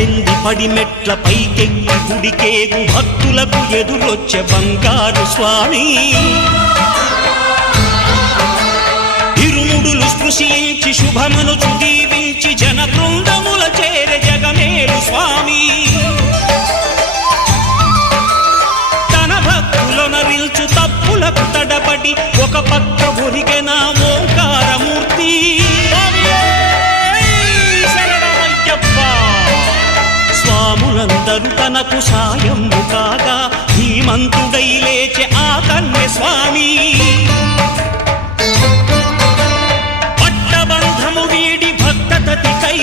పద్దెంది పడిమెట్ల పైకెక్కి గుడికేగు భక్తులకు ఎదురొచ్చే బంగారు స్వామి ఇరుముడులు స్పృశించి శుభమనుచు దీవించి జన బృందముల చేరే జగమేలు స్వామి తన భక్తులనరిల్చు తప్పులకు తడబడి ఒక పక్క ఒరిగెన ఓంకారమూర్తి స్వాములందరూ తనకు సాయము కాగా ధీమంతుడై లేచే ఆ కన్య స్వామి పట్టబంధము వీడి భక్తతతికై